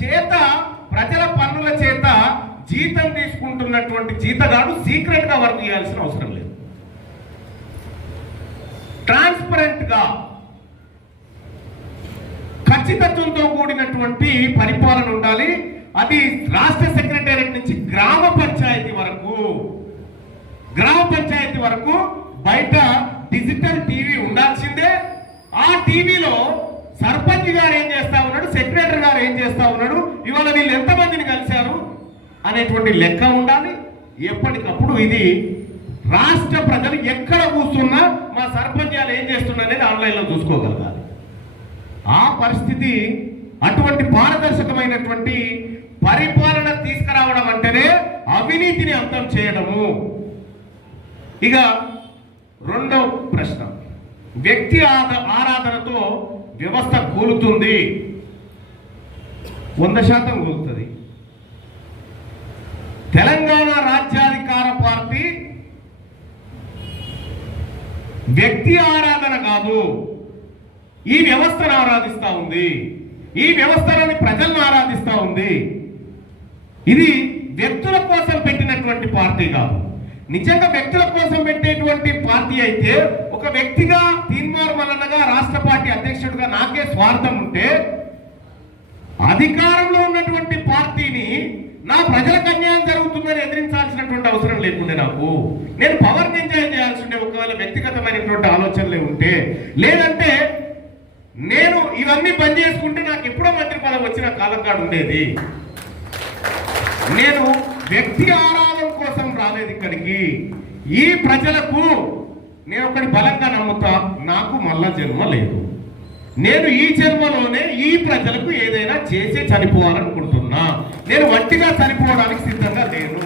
చేత ప్రజల పన్నుల చేత జీతం తీసుకుంటున్నటువంటి జీతగాడు సీక్రెట్గా వర్క్ చేయాల్సిన అవసరం లేదు. ట్రాన్స్పరెంట్గా ఖచ్చితత్వంతో కూడినటువంటి పరిపాలన ఉండాలి. అది రాష్ట్ర సెక్రటేరియట్ నుంచి గ్రామ పంచాయతీ వరకు గ్రామ పంచాయతీ వరకు బయట డిజిటల్ టీవీ ఉండాల్సిందే. ఆ టీవీలో సర్పంచ్ గారు ఏం చేస్తా ఉన్నాడు? సెక్రటరీ గారు ఏం చేస్తా ఉన్నాడు? ఇవాళ వీళ్ళు ఎంతమందిని కలిశారు? అనేటువంటి లెక్క ఉండాలి. ఎప్పటికప్పుడు ఇది రాష్ట్ర ప్రజలు ఎక్కడ కూర్చున్నా మా సర్పంచ్ గారు ఏం చేస్తున్నా అనేది ఆన్లైన్లో చూసుకోగలగాలి. ఆ పరిస్థితి అటువంటి పారదర్శకమైనటువంటి పరిపాలన తీసుకురావడం అంటేనే అవినీతిని అంతం చేయడము. ఇక రెండవ ప్రశ్న. వ్యక్తి ఆద- ఆరాధనతో వ్యవస్థ కూలుతుంది. వంద శాతం కూలుతుంది. తెలంగాణ రాజ్యాధికార పార్టీ వ్యక్తి ఆరాధన కాదు. ఈ వ్యవస్థను ఆరాధిస్తూ ఉంది. ఈ వ్యవస్థలోని ప్రజలను ఆరాధిస్తూ ఉంది. ఇది వ్యక్తుల కోసం పెట్టినటువంటి పార్టీ కాదు. నిజంగా వ్యక్తుల కోసం పెట్టేటువంటి పార్టీ అయితే ఒక వ్యక్తిగా తీన్మార్ మల్లన్నగా రాష్ట్ర పార్టీ అధ్యక్షుడిగా నాకే స్వార్థం ఉంటే అధికారంలో ఉన్నటువంటి పార్టీని నా ప్రజలకు అన్యాయం జరుగుతుందని ఎదిరించాల్సినటువంటి అవసరం లేకుండే నాకు. నేను పవర్ ఎంజాయ్ చేయాల్సిండే ఒకవేళ వ్యక్తిగతమైనటువంటి ఆలోచనలే ఉంటే లేదంటే నేను ఇవన్నీ పని చేసుకుంటే నాకు ఎప్పుడో మంత్రి పదవి వచ్చిన కాలం కాడు ఉండేది. నేను వ్యక్తి ఆరాధన కోసం రాలేదు ఇక్కడికి. ఈ ప్రజలకు నేను ఒకటి బలంగా నమ్ముతా నాకు మళ్ళా జన్మ లేదు. నేను ఈ జన్మలోనే ఈ ప్రజలకు ఏదైనా చేసి చనిపోవాలనుకుంటున్నా. నేను వట్టిగా చనిపోవడానికి సిద్ధంగా లేను.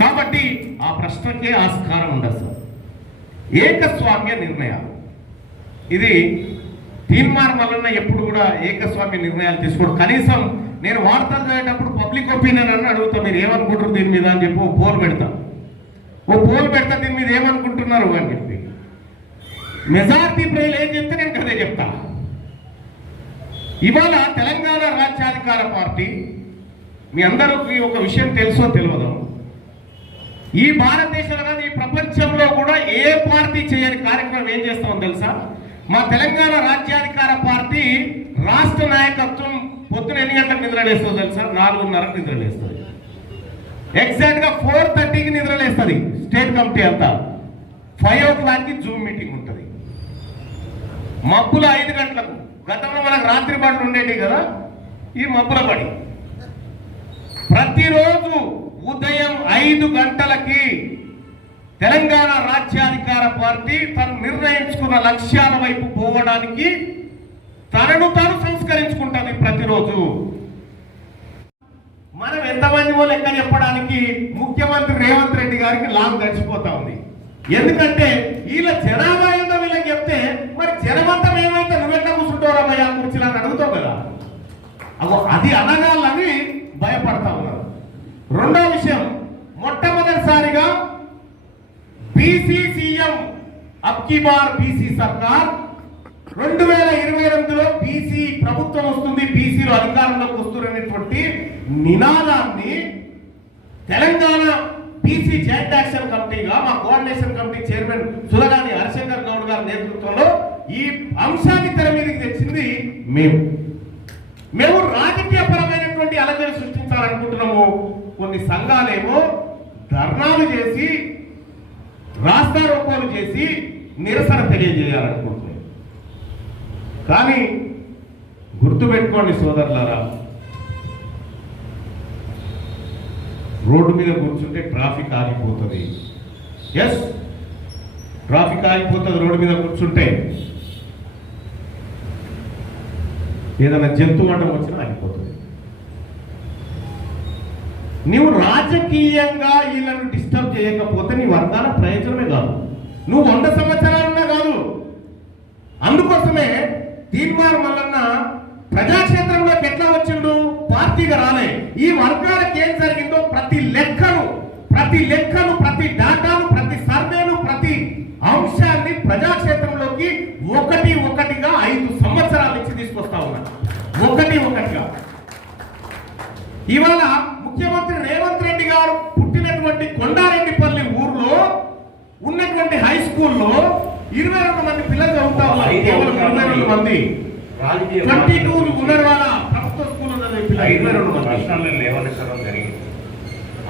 కాబట్టి ఆ ప్రశ్నకే ఆస్కారం ఉండదు సార్. ఏకస్వామ్య నిర్ణయాలు. ఇది తీర్మానం వలన ఎప్పుడు కూడా ఏకస్వామ్య నిర్ణయాలు తీసుకోడు కనీసం నేను వార్తలు చదివేటప్పుడు పబ్లిక్ ఒపీనియన్ అని అడుగుతా మీరు ఏమనుకుంటారు దీని మీద అని చెప్పి పోల్ పెడతాను ఓ పోల్ పెడతా దీని మీద ఏమనుకుంటున్నారు అని చెప్పి. మెజార్టీ ప్రజలు ఏం చెప్తే నేను కదే చెప్తా. ఇవాళ తెలంగాణ రాజ్యాధికార పార్టీ మీ అందరికీ ఒక విషయం తెలుసో తెలియదు ఈ భారతదేశంలో కాదు ఈ ప్రపంచంలో కూడా ఏ పార్టీ చేయని కార్యక్రమం ఏం చేస్తామో తెలుసా? మా తెలంగాణ రాజ్యాధికార పార్టీ రాష్ట్ర నాయకత్వం పొద్దున ఎన్ని గంటలకు నిద్రలేస్తుందో తెలుసా? నాలుగున్నరకు నిద్రలేస్తుంది. ఎగ్జాక్ట్గా ఫోర్ థర్టీకి నిద్రలేస్తుంది స్టేట్ కమిటీ అంతా. ఫైవ్ ఓ క్లాక్కి జూమ్ మీటింగ్ ఉంటుంది. మబ్బుల ఐదు గంటలకు. గతంలో మనకు రాత్రి బడులు ఉండేవి కదా? ఈ మబ్బుల పడి ప్రతిరోజు ఉదయం ఐదు గంటలకి తెలంగాణ రాజ్యాధికార పార్టీ తను నిర్ణయించుకున్న లక్ష్యాల వైపు పోవడానికి తనను తాను సంస్కరించుకుంటుంది ప్రతిరోజు. మనం ఎంతమందిమో లెక్క చెప్పడానికి ముఖ్యమంత్రి రేవంత్ రెడ్డి గారికి లాంగ్ గడిచిపోతా ఉంది. ఎందుకంటే వీళ్ళ జనాభా ఏంటో వీళ్ళకి చెప్తే మరి జనమంతం ఏమైతే నువ్వెట్లా కూర్చుంటారమ్మయ్యా కుర్చీలు అని అడుగుతావు కదా. అగో అది అనగాలని భయపడతా ఉన్నారు. రెండో విషయం మొట్టమొదటిసారిగా బీసీ సీఎం అబ్కి బార్ బీసీ సర్కార్ రెండు వేల ఇరవై ఎనిమిదిలో బీసీ ప్రభుత్వం వస్తుంది. బీసీలో అధికారంలోకి వస్తున్నటువంటి నినాదాన్ని తెలంగాణ బీసీ జాయింట్ యాక్షన్ కమిటీగా మా coordination committee chairman Sulagani Harishankar Goud గారి నేతృత్వంలో ఈ అంశాన్ని తెర మీదకి తెచ్చింది మేము. మేము రాజకీయ పరమైనటువంటి అలజడి సృష్టించాలనుకుంటున్నాము. కొన్ని సంఘాలేమో ధర్నాలు చేసి రాస్తారోకోలు చేసి నిరసన తెలియజేయాలనుకుంటున్నాం కానీ గుర్తుపెట్టుకోండి సోదరులారా రోడ్డు మీద కూర్చుంటే ట్రాఫిక్ ఆగిపోతుంది. ఎస్ ట్రాఫిక్ ఆగిపోతుంది రోడ్డు మీద కూర్చుంటే. ఏదైనా జంతువు అడ్డం వచ్చినా ఆగిపోతుంది. నువ్వు రాజకీయంగా వీళ్ళను డిస్టర్బ్ చేయకపోతే నీ వర్గాల ప్రయోజనమే కాదు. నువ్వు వంద సంవత్సరాలున్నా కాదు. అందుకోసమే తీర్మానం మల్లన్న ప్రజాక్షేత్రంలోకి ఎట్లా వచ్చిండు? పార్టీగా రాలే. ఈ వర్గాలకు ఏం జరిగిందో ప్రతి లెక్కను ప్రతి లెక్కను ప్రతి డాటాను ప్రతి సర్వేను ప్రతి అంశాన్ని ప్రజాక్షేత్రంలోకి ఒకటి ఒకటిగా ఐదు సంవత్సరాల నుంచి తీసుకొస్తా ఉన్నారు ఒకటి ఒకటిగా. ఇవాళ ముఖ్యమంత్రి రేవంత్ రెడ్డి గారు పుట్టినటువంటి కొండారెడ్డిపల్లి ఊర్లో ఉన్నటువంటి హై స్కూల్లో ఇరవై రెండు మంది పిల్లలు చదువుతా ఉన్నారు. కేవలం ఇరవై రెండు మంది. ట్వంటీ టూ వాళ్ళ ప్రభుత్వ స్కూల్ ఇరవై రెండు మంది ప్రశ్నలు లేవనెత్తడం జరిగింది.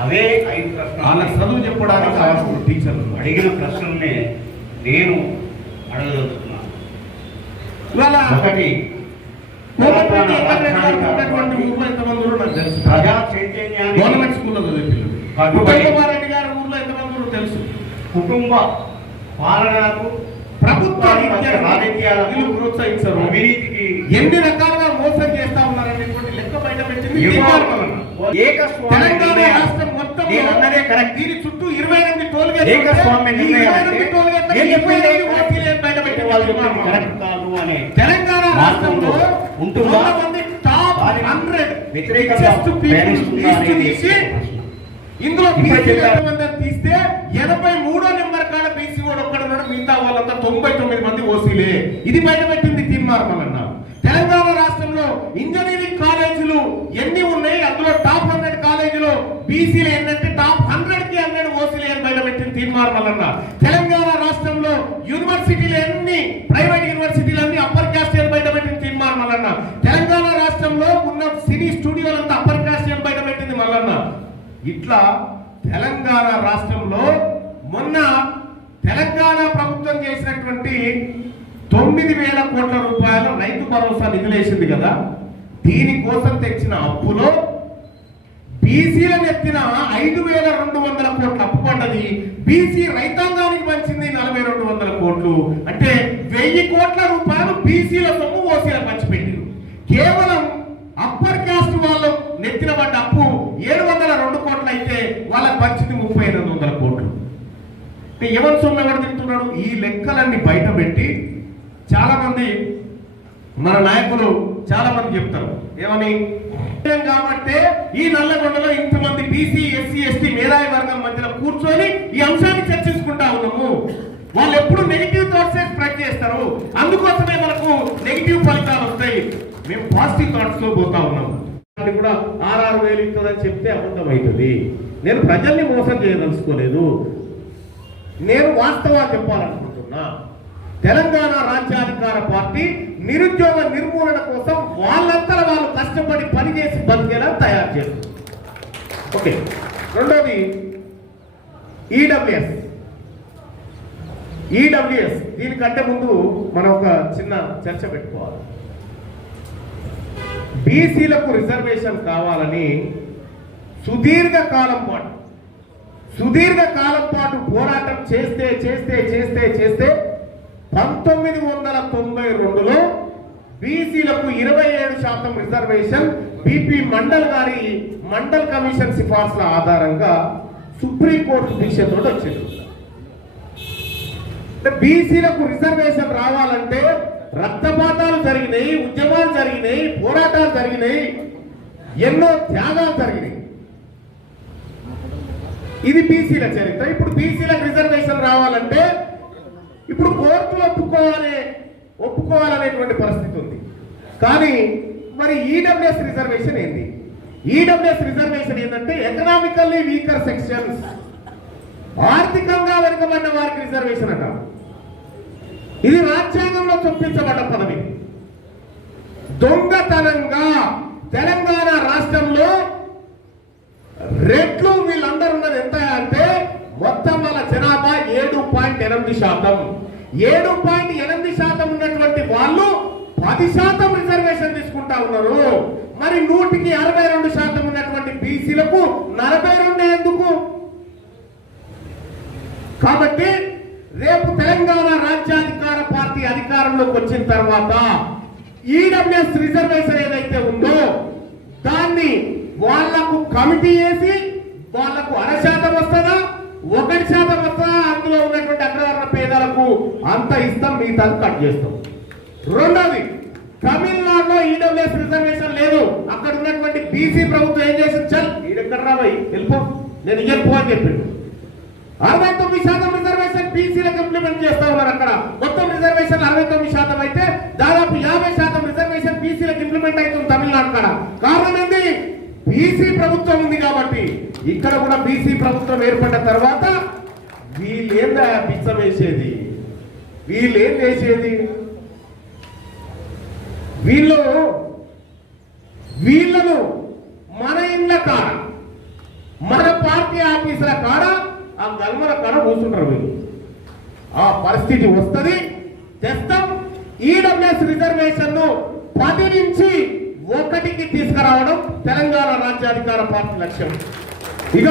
అవే ఐదు వాళ్ళ ప్రశ్నలు చదువు చెప్పడానికి కావాల్సిన టీచర్లు. అడిగిన ప్రశ్నల్ని నేను అడగదలుచుకున్నాను. ఒకటి గారు ఊర్లో ప్రజా చైతన్యాన్ని గవర్నమెంట్ స్కూల్లో చదివే పిల్లలు. గారి ఎంతమంది తెలుసు? కుటుంబ పాలనకు ప్రభుత్వ వీళ్ళు ప్రోత్సహించరు. అవినీతికి ఎన్ని రకాలుగా మోసం చేస్తా ఉన్నారనేటువంటి లెక్క బయట పెట్టింది తెలంగాణ. రాష్ట్రం మొత్తం దీని చుట్టూ ఇరవై ఎనిమిది టోల్ బయట పెట్టింది? తెలంగాణ రాష్ట్రంలో ఉంటుందా? Top hundred. ఇందులో తీస్తే ఎనభై మూడో నెంబర్ కాడ బీసీ ఉన్నాడు మిగతా వాళ్ళంతా తొంభై తొమ్మిది మంది ఓసీలే. ఇది బయట పెట్టింది తీర్మానం అన్న తెలంగాణ రాష్ట్రంలో ఇంజనీరింగ్ కాలేజీలు ఎన్ని ఉన్నాయి? అందులో టాప్ హండ్రెడ్ కాలేజీలో బీసీలు ఏంటంటే టాప్ హండ్రెడ్కి హండ్రెడ్ ఓసీలు అని బయటపెట్టింది తీర్మానం అన్న తెలంగాణ రాష్ట్రంలో యూనివర్సిటీలు ఎన్ని? ప్రైవేట్ యూనివర్సిటీలు అన్ని అప్పర్ క్యాస్ట్ అని బయటపెట్టింది తీర్మానం మల్లన్న తెలంగాణ రాష్ట్రంలో ఉన్న సినీ స్టూడియోలంతా అప్పర్ క్యాస్ట్ అని బయట పెట్టింది మల్లన్న ఇట్లా తెలంగాణ రాష్ట్రంలో మొన్న తెలంగాణ ప్రభుత్వం చేసినటువంటి తొమ్మిది వేల కోట్ల రూపాయల రైతు భరోసా నిధులేసింది కదా. దీనికోసం తెచ్చిన అప్పులో బీసీలను ఎత్తిన ఐదు వేల రెండు వందల కోట్ల అప్పు పడ్డది. బీసీ రైతాంగానికి పంచింది నలభై రెండు వందల కోట్లు అంటే వెయ్యి కోట్ల రూపాయలు బీసీల సొమ్ము ఓసీలకు పంచిపెట్టింది కేవలం అప్పర్ క్యాస్ట్ వాళ్ళు నెత్తిన పడ్డ అప్పు ఏడు వందల రెండు కోట్లు అయితే వాళ్ళకి పంచింది ముప్పై ఎనిమిది వందల కోట్లు అంటే ఎవరి సొమ్ము ఎవరు తింటున్నాడు ఈ లెక్కలన్నీ బయట పెట్టి చాలా మంది మన నాయకులు చాలా మంది చెప్తారు. ఏమని? కాబట్టి ఈ నల్లగొండలో ఇంతమంది బీసీ ఎస్సీ ఎస్టీ మేధావి వర్గం మధ్యలో కూర్చొని ఈ అంశాన్ని చర్చించుకుంటా ఉన్నాము. వాళ్ళు ఎప్పుడు నెగిటివ్ థాట్స్ స్ప్రెడ్ చేస్తారు. అందుకోసమే మనకు నెగిటివ్ ఫలితాలు వస్తాయి. మేము పాజిటివ్ థాట్స్లో పోతా ఉన్నాము. అది కూడా ఆర్ఆర్ వేలు ఇస్తుందని చెప్తే అబద్ధం అవుతుంది. నేను ప్రజల్ని మోసం చేయదలుచుకోలేదు. నేను వాస్తవాలు చెప్పాలనుకుంటున్నా. తెలంగాణ రాజ్యాధికార పార్టీ నిరుద్యోగ నిర్మూలన కోసం వాళ్ళంతా వాళ్ళు కష్టపడి పనిచేసి బతికేలా తయారు చేస్తుంది ఓకే రెండోది ఈడబ్ల్యూఎస్ ఈడబ్ల్యూఎస్ దీనికంటే ముందు మనం ఒక చిన్న చర్చ పెట్టుకోవాలి. బీసీలకు రిజర్వేషన్ కావాలని సుదీర్ఘ కాలం పాటు సుదీర్ఘ కాలం పాటు పోరాటం చేస్తే చేస్తే చేస్తే చేస్తే పంతొమ్మిది వందల తొంభై రెండులో బీసీలకు ఇరవై ఏడు శాతం రిజర్వేషన్ బిపి మండల్ గారి మండల్ కమిషన్ సిఫార్సుల ఆధారంగా సుప్రీంకోర్టు దీక్షతో వచ్చింది. బీసీలకు రిజర్వేషన్ రావాలంటే రక్తపాతాలు జరిగినాయి ఉద్యమాలు జరిగినాయి పోరాటాలు జరిగినాయి ఎన్నో త్యాగాలు జరిగినాయి. ఇది బీసీల చరిత్ర. ఇప్పుడు బీసీలకు రిజర్వేషన్ రావాలంటే ఇప్పుడు కోర్టులు ఒప్పుకోవాలి ఒప్పుకోవాలనేటువంటి పరిస్థితి ఉంది. కానీ మరి ఈడబ్ల్యూఎస్ రిజర్వేషన్ ఏంది? ఈడబ్ల్యూఎస్ రిజర్వేషన్ ఏంటంటే ఎకనామికల్లీ వీకర్ సెక్షన్స్ ఆర్థికంగా వెనుకబడిన వారికి రిజర్వేషన్ అంట ఇది రాజ్యాంగంలో చొప్పించబడ్డ పదవి దొంగతనంగా తెలంగాణ రాష్ట్రంలో రెట్లు వీళ్ళందరూ ఉన్నది ఎంత అంటే మొత్తం వాళ్ళ జనాభా ఏడు పాయింట్ ఎనిమిది శాతం. ఏడు పాయింట్ ఎనిమిది శాతం ఉన్నటువంటి వాళ్ళు పది శాతం రిజర్వేషన్ తీసుకుంటా ఉన్నారు. మరి నూటికి అరవై రెండు శాతం ఉన్నటువంటి బీసీలకు నలభై రెండు ఎందుకు? కాబట్టి రేపు తెలంగాణ రాజ్యాధికార పార్టీ అధికారంలోకి వచ్చిన తర్వాత ఈడబ్ల్యూఎస్ రిజర్వేషన్ ఏదైతే ఉందో దాన్ని వాళ్ళకు కమిటీ వేసి వాళ్ళకు అర శాతం వస్తుందా? ఒకటి శాతం వస్తుందా అందులో ఉన్నటువంటి అగ్రవర్ణ పేదలకు అంత ఇస్తాం మిగతా కట్ చేస్తాం. రెండోది తమిళనాడులో ఈడబ్ల్యూఎస్ రిజర్వేషన్ లేదు. అక్కడ ఉన్నటువంటి బీసీ ప్రభుత్వం ఏం చేసింది చల్ ఈడెక్కడ రాబోయి వెళ్ళిపో. నేను ఇయ్యకపో అని చెప్పిండు అరవై తొమ్మిది శాతం రిజర్వేషన్ బీసీలకు ఇంప్లిమెంట్ చేస్తా ఉన్నారు అక్కడ. మొత్తం రిజర్వేషన్ అరవై తొమ్మిది శాతం అయితే దాదాపు యాభై శాతం రిజర్వేషన్ బీసీలకు ఇంప్లిమెంట్ అవుతుంది తమిళనాడు కాడ. కారణం ఏంది? బీసీ ఇక్కడ కూడా బీసీ ప్రభుత్వం ఏర్పడిన తర్వాత వీళ్ళేందా పిచ్చం వేసేది? వీళ్ళేం వేసేది వీళ్ళు వీళ్ళను మన ఇండ్ల కాడ మన పార్టీ ఆఫీసుల కాడ ఆ గల్మల కాడ కూర్చుంటారు వీళ్ళు. ఆ పరిస్థితి వస్తుంది. తెస్తాం ఈడబ్ల్యూఎస్ రిజర్వేషన్ను పది నుంచి ఒకటికి తీసుకురావడం తెలంగాణ రాజ్యాధికార పార్టీ లక్ష్యం. ఇక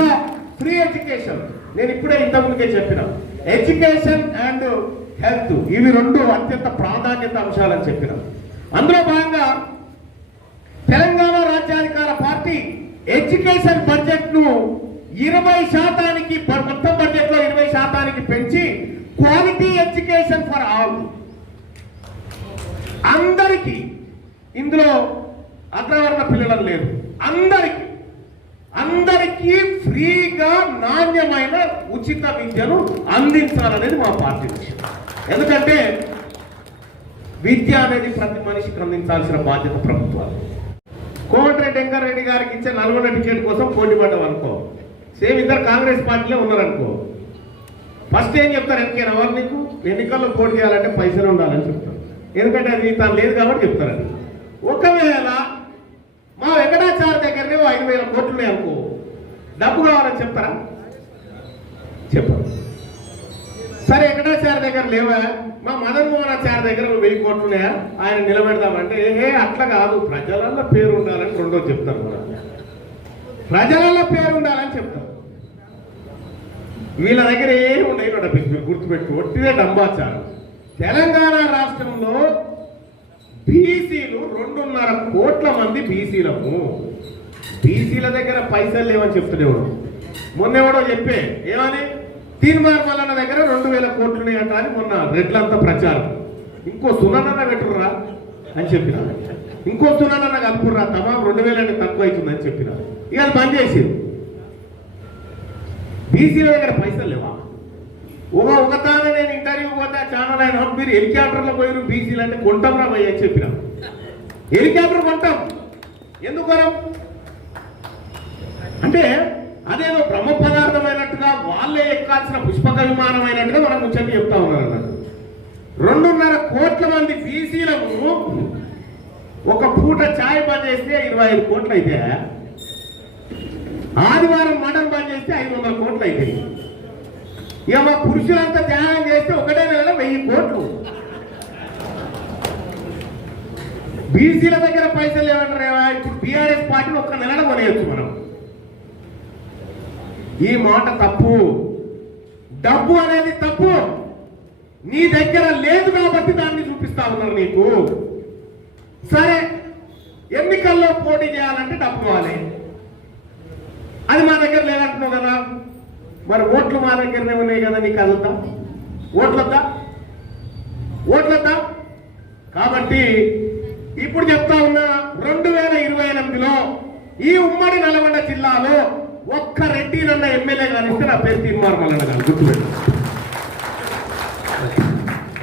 ఫ్రీ ఎడ్యుకేషన్ నేను ఇప్పుడే ఇంతకుముందుకే చెప్పిన. ఎడ్యుకేషన్ అండ్ హెల్త్ ఇవి రెండు అత్యంత ప్రాధాన్యత అంశాలని చెప్పిన. అందులో భాగంగా తెలంగాణ రాజ్యాధికార పార్టీ ఎడ్యుకేషన్ బడ్జెట్ను ఇరవై శాతానికి మొత్తం బడ్జెట్లో ఇరవై శాతానికి పెంచి క్వాలిటీ ఎడ్యుకేషన్ ఫర్ ఆల్. అందరికీ ఇందులో అగ్రవర్ణ పిల్లలు లేరు. అందరికీ. అందరికీ ఫ్రీగా నాణ్యమైన ఉచిత విద్యను అందించాలనేది మా పార్టీ విషయం ఎందుకంటే విద్య అనేది ప్రతి మనిషికి అందించాల్సిన బాధ్యత ప్రభుత్వాలు. కోమటిరెడ్డి వెంకరెడ్డి గారికి ఇచ్చే నల్గొండ టికెట్ కోసం పోటీ పడ్డాం అనుకో. సేమ్ ఇద్దరు కాంగ్రెస్ పార్టీలో ఉన్నారనుకో. ఫస్ట్ ఏం చెప్తారు ఎన్కే రావాలి నీకు? ఎన్నికల్లో పోటీ చేయాలంటే పైసలు ఉండాలని చెప్తారు. ఎందుకంటే అది తాను లేదు కాబట్టి చెప్తారు ఒకవేళ మా వెంకటాచార్య దగ్గరనే ఐదు వేల కోట్లు ఉన్నాయి డబ్బు కావాలని చెప్తారా? చెప్పరు. సరే వెంకటాచార్య దగ్గర లేవా? మా మదన్ మోహనాచార్య దగ్గర వెయ్యి కోట్లున్నాయా ఆయన నిలబెడదామంటే ఏ అట్లా కాదు. ప్రజలలో పేరు ఉండాలని రెండో చెప్తారు కూడా. ప్రజలలో పేరు ఉండాలని చెప్తారు. వీళ్ళ దగ్గర ఏమి ఉన్నాయి నోట మీరు గుర్తుపెట్టు ఒట్టిదే డంబాచారం. తెలంగాణ రాష్ట్రంలో బీసీలు రెండున్నర కోట్ల మంది బీసీలము. బీసీల దగ్గర పైసలు లేవని చెప్తున్నాడు మొన్న ఎవడో చెప్పే ఏమని? తీర్మార్ మల్లన్న దగ్గర రెండు వేల కోట్లు ఉన్నాయంట అని మొన్న రెడ్లంతా ప్రచారం. ఇంకో సునన్న పెట్టుర్రా అని చెప్పిన. ఇంకో సునన్న కలుపుర్రా తమా రెండు వేల తక్కువ అవుతుందని చెప్పిన. ఇక అది బంద్ చేసింది. బీసీల దగ్గర పైసలు లేవా? ఒక ఒకతాన నేను ఇంటర్వ్యూ పోతే ఛానల్ అయిన మీరు హెలికాప్టర్లో పోయి బీసీలు అంటే కొంటాం రా భయ్య అని చెప్పిన. హెలికాప్టర్ కొంటాం. ఎందుకు అంటే అదేదో బ్రహ్మ పదార్థమైనట్టుగా వాళ్ళే ఎక్కాల్సిన పుష్పక విమానం అయినట్టుగా మనం ముచ్చట్లు చెప్తా ఉన్నారు రెండున్నర కోట్ల మంది బీసీలకు ఒక పూట ఛాయ్ బంద్ చేస్తే ఇరవై ఐదు కోట్లు అయితే ఆదివారం మటన్ బంద్ చేస్తే ఐదు వందల కోట్లు అయితే ఇక మా పురుషులంతా ధ్యానం చేస్తే ఒకటే నెల వెయ్యి కోట్లు. బీసీల దగ్గర పైసలు ఏమంటారు ఇప్పుడు బీఆర్ఎస్ పార్టీని ఒక్క నెలలో కొనేయచ్చు మనం. ఈ మాట తప్పు. డబ్బు అనేది తప్పు. నీ దగ్గర లేదు కాబట్టి దాన్ని చూపిస్తా ఉన్నారు నీకు. సరే ఎన్నికల్లో పోటీ చేయాలంటే డబ్బు కావాలి. అది మా దగ్గర లేదంటున్నావు కదా. మరి ఓట్లు మా దగ్గరనే ఉన్నాయి కదా నీకు అదొద్దా ఓట్లొద్దా? ఓట్లొద్దా? కాబట్టి ఇప్పుడు చెప్తా ఉన్నా రెండు వేల ఇరవై ఎనిమిదిలో ఈ ఉమ్మడి నల్గొండ జిల్లాలో ఒక్క రెడ్డి నన్న ఎమ్మెల్యే గారిస్తే నా పేరు తీర్మానం గుర్తుపెట్టాను